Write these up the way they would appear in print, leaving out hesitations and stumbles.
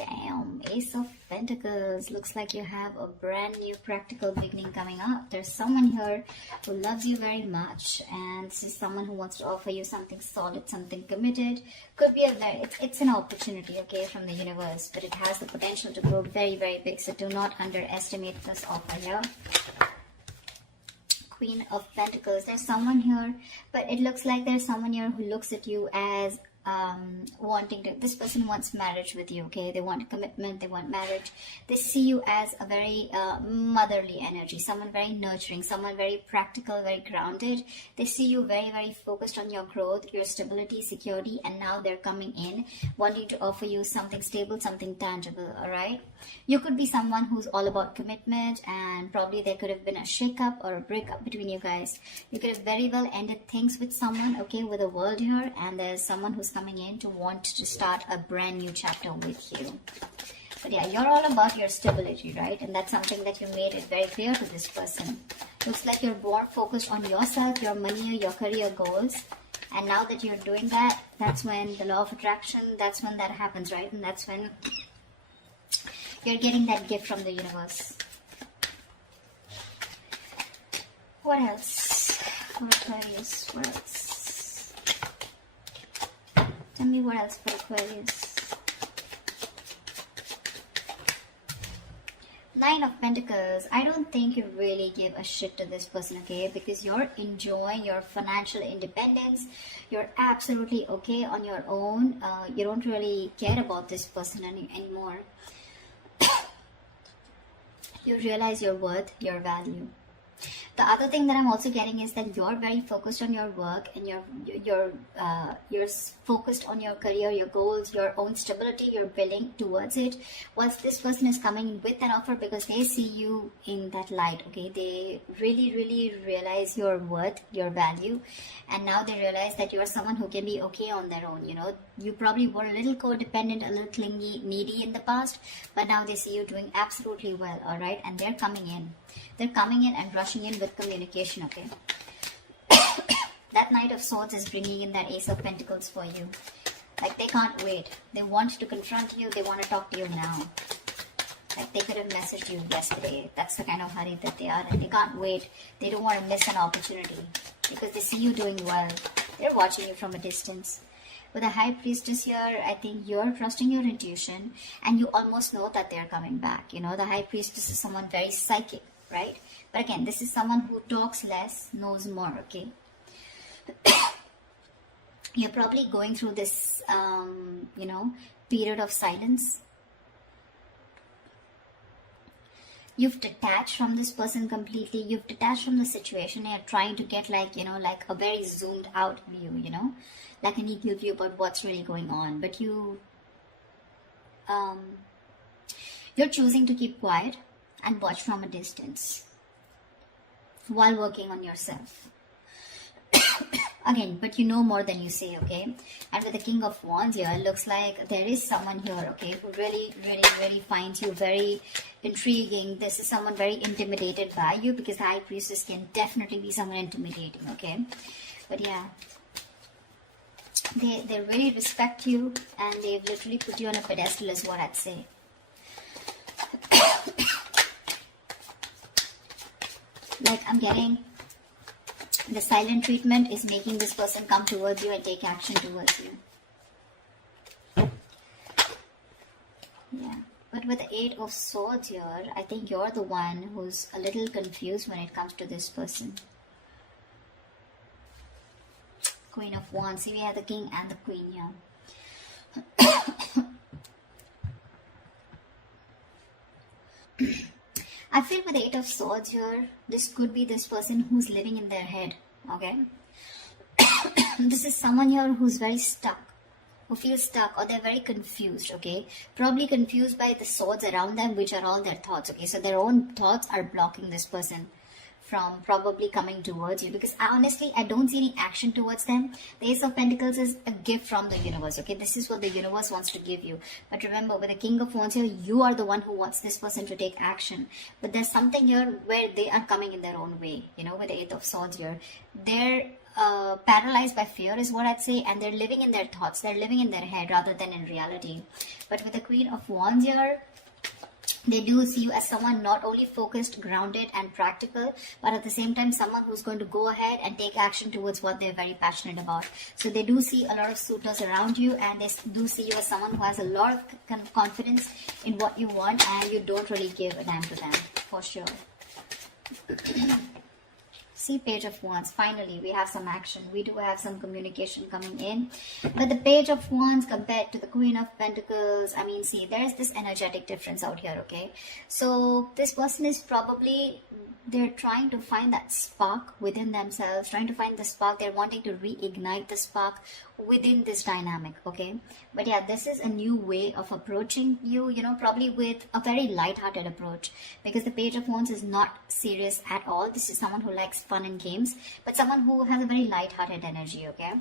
Damn, Ace of Pentacles. Looks like you have a brand new practical beginning coming up. There's someone here who loves you very much, and this is someone who wants to offer you something solid, something committed. Could be it's an opportunity, okay, from the universe, but it has the potential to grow very, very big. So do not underestimate this offer here. Queen of Pentacles. There's someone here, but it looks like there's someone here who looks at you as wanting to, this person wants marriage with you, okay? They want commitment, they want marriage. They see you as a very motherly energy, someone very nurturing, someone very practical, very grounded. They see you very, very focused on your growth, your stability, security, and now they're coming in wanting to offer you something stable, something tangible. All right, you could be someone who's all about commitment, and probably there could have been a shake-up or a breakup between you guys. You could have very well ended things with someone, okay, with a world here, and there's someone who's coming in to want to start a brand new chapter with you. But yeah, you're all about your stability, right? And that's something that you made it very clear to this person. Looks like you're more focused on yourself, your money, your career goals. And now that you're doing that, that's when the law of attraction, that's when that happens, right? And that's when you're getting that gift from the universe. What else? For Aquarius, what else? Tell me what else for Aquarius. Nine of Pentacles. I don't think you really give a shit to this person, okay? Because you're enjoying your financial independence. You're absolutely okay on your own. You don't really care about this person anymore. You realize your worth, your value. The other thing that I'm also getting is that you're very focused on your work, and you're focused on your career, your goals, your own stability. You're building towards it. Whilst this person is coming with an offer because they see you in that light, okay? They really, really realize your worth, your value, and now they realize that you're someone who can be okay on their own. You know, you probably were a little codependent, a little clingy, needy in the past, but now they see you doing absolutely well, all right? And they're coming in. They're coming in and rushing in with communication, okay? That Knight of Swords is bringing in that Ace of Pentacles for you. Like, they can't wait. They want to confront you. They want to talk to you now. Like, they could have messaged you yesterday. That's the kind of hurry that they are. And they can't wait. They don't want to miss an opportunity because they see you doing well. They're watching you from a distance. With a High Priestess here, I think you're trusting your intuition, and you almost know that they're coming back. You know, the High Priestess is someone very psychic, right? But again, this is someone who talks less, knows more, okay? You're probably going through this, you know, period of silence. You've detached from this person completely. You've detached from the situation. You're trying to get, like, you know, like a very zoomed out view, you know, like an eagle view about what's really going on. But you're choosing to keep quiet and watch from a distance while working on yourself. Again, but you know more than you say, okay? And with the King of Wands here, it looks like there is someone here, okay, who really, really, really finds you very intriguing. This is someone very intimidated by you, because the High Priestess can definitely be someone intimidating, okay? But yeah, they really respect you, and they've literally put you on a pedestal is what I'd say. Like, I'm getting the silent treatment is making this person come towards you and take action towards you. Yeah. But with the Eight of Swords here, I think you're the one who's a little confused when it comes to this person. Queen of Wands. See, we have the King and the Queen here. I feel with the Eight of Swords here, this could be this person who's living in their head, okay? This is someone here who's very stuck, who feels stuck, or they're very confused, okay? Probably confused by the swords around them, which are all their thoughts, okay? So their own thoughts are blocking this person from probably coming towards you, because honestly, I don't see any action towards them. The Ace of Pentacles is a gift from the universe, okay? This is what the universe wants to give you. But remember, with the King of Wands here, you are the one who wants this person to take action. But there's something here where they are coming in their own way, you know, with the Eight of Swords here. They're paralyzed by fear is what I'd say, and they're living in their thoughts, they're living in their head rather than in reality. But with the Queen of Wands here, they do see you as someone not only focused, grounded and practical, but at the same time someone who's going to go ahead and take action towards what they're very passionate about. So they do see a lot of suitors around you, and they do see you as someone who has a lot of confidence in what you want, and you don't really give a damn to them, for sure. See, Page of Wands. Finally, we have some action. We do have some communication coming in. But the Page of Wands compared to the Queen of Pentacles, I mean, see, there is this energetic difference out here, okay? So this person is probably, they're trying to find that spark within themselves, trying to find the spark. They're wanting to reignite the spark within this dynamic, okay? But yeah, this is a new way of approaching you, you know, probably with a very light-hearted approach, because the Page of Wands is not serious at all. This is someone who likes fun and games, but someone who has a very light-hearted energy, okay?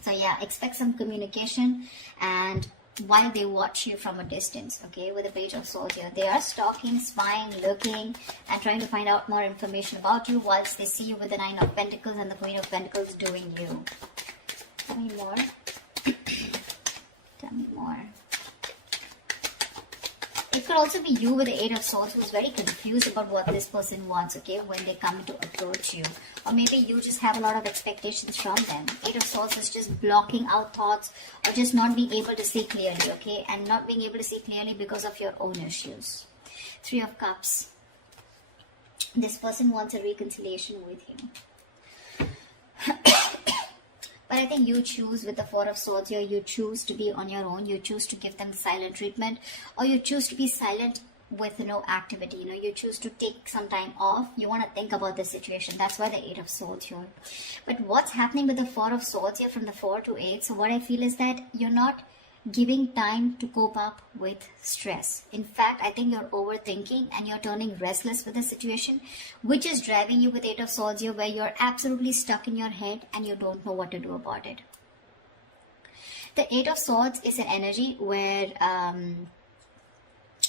So yeah, expect some communication, and while they watch you from a distance, okay, with the Page of Swords here, they are stalking, spying, looking, and trying to find out more information about you, whilst they see you with the Nine of Pentacles and the Queen of Pentacles doing you. Tell me more. Tell me more. It could also be you with the Eight of Swords who's very confused about what this person wants, okay, when they come to approach you. Or maybe you just have a lot of expectations from them. Eight of Swords is just blocking out thoughts, or just not being able to see clearly, okay, and not being able to see clearly because of your own issues. Three of Cups. This person wants a reconciliation with you. But I think you choose with the Four of Swords here, you choose to be on your own, you choose to give them silent treatment, or you choose to be silent with no activity, you know, you choose to take some time off, you want to think about the situation. That's why the Eight of Swords here. But what's happening with the Four of Swords here from the 4 to 8, so what I feel is that you're not giving time to cope up with stress. In fact, I think you're overthinking and you're turning restless with the situation, which is driving you with Eight of Swords here, where you're absolutely stuck in your head and you don't know what to do about it. The Eight of Swords is an energy where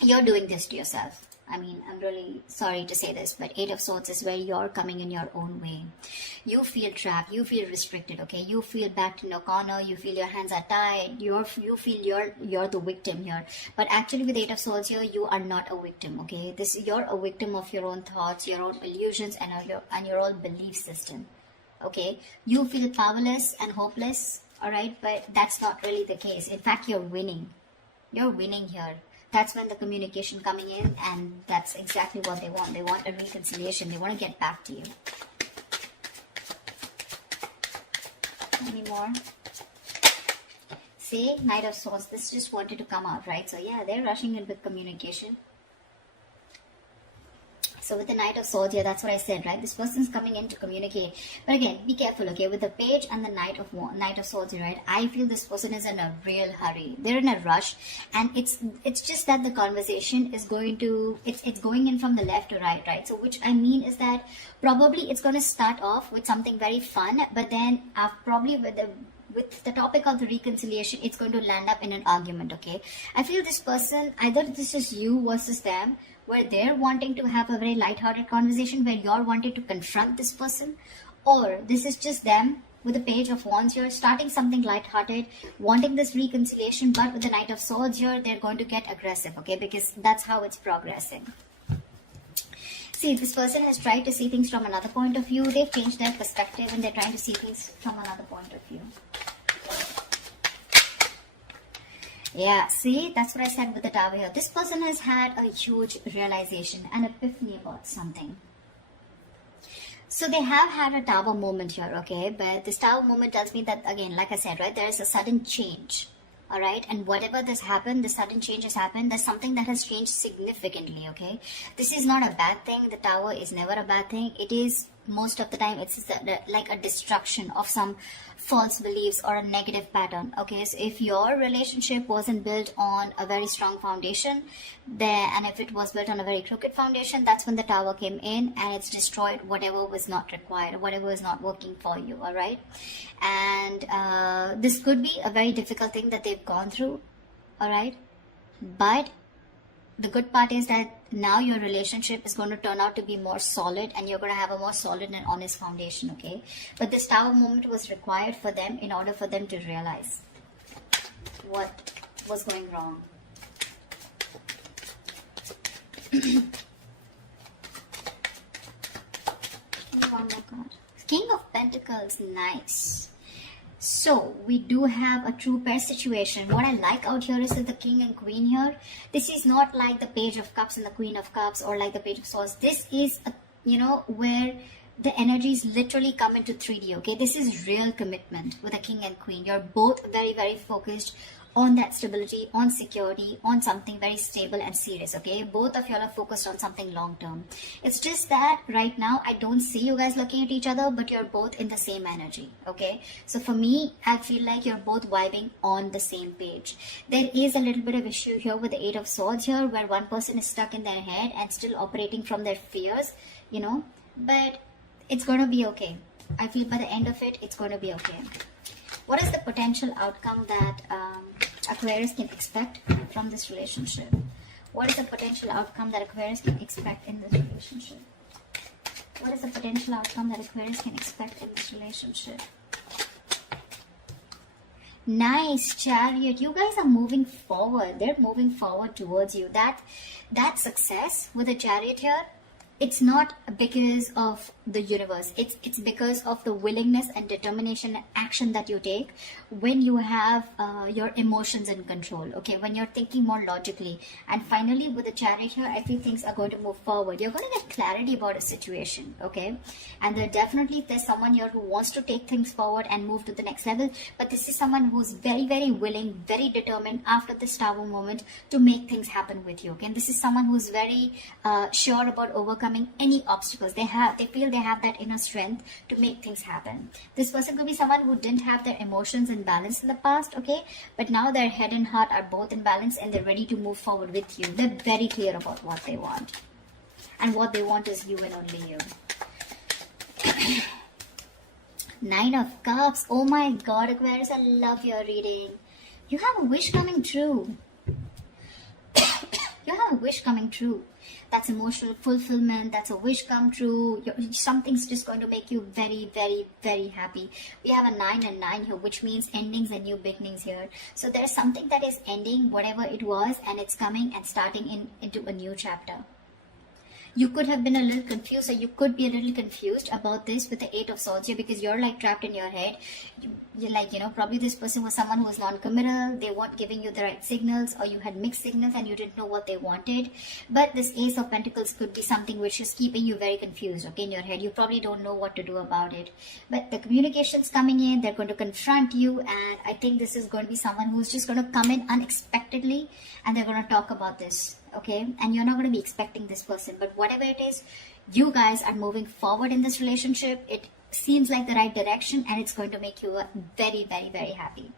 you're doing this to yourself. I mean, I'm really sorry to say this, but Eight of Swords is where you're coming in your own way. You feel trapped, you feel restricted, okay? You feel backed in a corner, you feel your hands are tied, you feel you're the victim here. But actually with Eight of Swords here, you are not a victim, okay? You're a victim of your own thoughts, your own illusions, and your own belief system, okay? You feel powerless and hopeless, alright? But that's not really the case. In fact, you're winning. You're winning here. That's when the communication coming in, and that's exactly what they want. They want a reconciliation. They want to get back to you. Any more? See, Knight of Swords. This just wanted to come out, right? So yeah, they're rushing in with communication. So with the Knight of Swords here, that's what I said, right? This person's coming in to communicate. But again, be careful, okay? With the Page and the Knight of Swords here, right? I feel this person is in a real hurry. They're in a rush, and it's just that the conversation is going to, it's going in from the left to right, right? So which I mean is that probably it's going to start off with something very fun, but then probably with the topic of the reconciliation, it's going to land up in an argument, okay? I feel this person, either this is you versus them, where they're wanting to have a very light-hearted conversation, where you're wanting to confront this person, or this is just them with the Page of Wands here, starting something light-hearted, wanting this reconciliation, but with the Knight of Swords here, they're going to get aggressive, okay? Because that's how it's progressing. See, this person has tried to see things from another point of view. They've changed their perspective, and they're trying to see things from another point of view. Yeah, see, that's what I said with the Tower here. This person has had a huge realization, an epiphany about something. So they have had a Tower moment here, okay? But this Tower moment tells me that, again, like I said, right, there is a sudden change, all right? And whatever this happened, the sudden change has happened, there's something that has changed significantly, okay? This is not a bad thing. The Tower is never a bad thing. It is, most of the time, it's like a destruction of some false beliefs or a negative pattern, okay? So if your relationship wasn't built on a very strong foundation, and if it was built on a very crooked foundation, that's when the Tower came in, and it's destroyed whatever was not required, whatever was not working for you, all right? And this could be a very difficult thing that they've gone through, all right? But the good part is that now your relationship is going to turn out to be more solid, and you're going to have a more solid and honest foundation, okay? But this Tower moment was required for them in order for them to realize what was going wrong. One more card. King of Pentacles, nice. So we do have a true pair situation. What I like out here is that the King and Queen here, this is not like the Page of Cups and the Queen of Cups, or like the Page of Swords. This is a, where the energies literally come into 3D, okay? This is real commitment with a King and Queen. You're both very, very focused on that stability, on security, on something very stable and serious, okay? Both of y'all are focused on something long term. It's just that right now I don't see you guys looking at each other, but you're both in the same energy, okay? So for me, I feel like you're both vibing on the same page. There is a little bit of issue here with the Eight of Swords here, where one person is stuck in their head and still operating from their fears, but it's going to be okay. I feel by the end of it, it's going to be okay. What is the potential outcome that Aquarius can expect from this relationship? What is the potential outcome that Aquarius can expect in this relationship? What is the potential outcome that Aquarius can expect in this relationship? Nice, Chariot. You guys are moving forward. They're moving forward towards you. That success with the Chariot here, it's not because of the universe. It's because of the willingness and determination and action that you take when you have your emotions in control, okay? When you're thinking more logically. And finally, with the Chariot here, I feel things are going to move forward. You're going to get clarity about a situation, okay? And there's someone here who wants to take things forward and move to the next level. But this is someone who's very, very willing, very determined after this Tower moment to make things happen with you, okay? And this is someone who's very sure about overcoming any obstacles. They feel they have that inner strength to make things happen. This person could be someone who didn't have their emotions in balance in the past, okay? But now their head and heart are both in balance, and they're ready to move forward with you. They're very clear about what they want. And what they want is you and only you. Nine of Cups. Oh my God, Aquarius, I love your reading. You have a wish coming true. You have a wish coming true. That's emotional fulfillment. That's a wish come true. Something's just going to make you very, very, very happy. We have a 9 and 9 here, which means endings and new beginnings here. So there's something that is ending, whatever it was, and it's coming and starting into a new chapter. You could have been a little confused, or you could be a little confused about this with the Eight of Swords here, because you're like trapped in your head. You're like, probably this person was someone who was non-committal. They weren't giving you the right signals, or you had mixed signals and you didn't know what they wanted. But this Ace of Pentacles could be something which is keeping you very confused, okay, in your head. You probably don't know what to do about it. But the communication's coming in. They're going to confront you, and I think this is going to be someone who's just going to come in unexpectedly, and they're going to talk about this. Okay, and you're not going to be expecting this person, but whatever it is, you guys are moving forward in this relationship. It seems like the right direction, and it's going to make you very, very, very happy.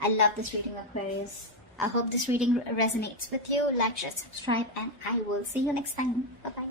I love this reading, Aquarius. I hope this reading resonates with you. Like, share, subscribe, and I will see you next time. Bye bye.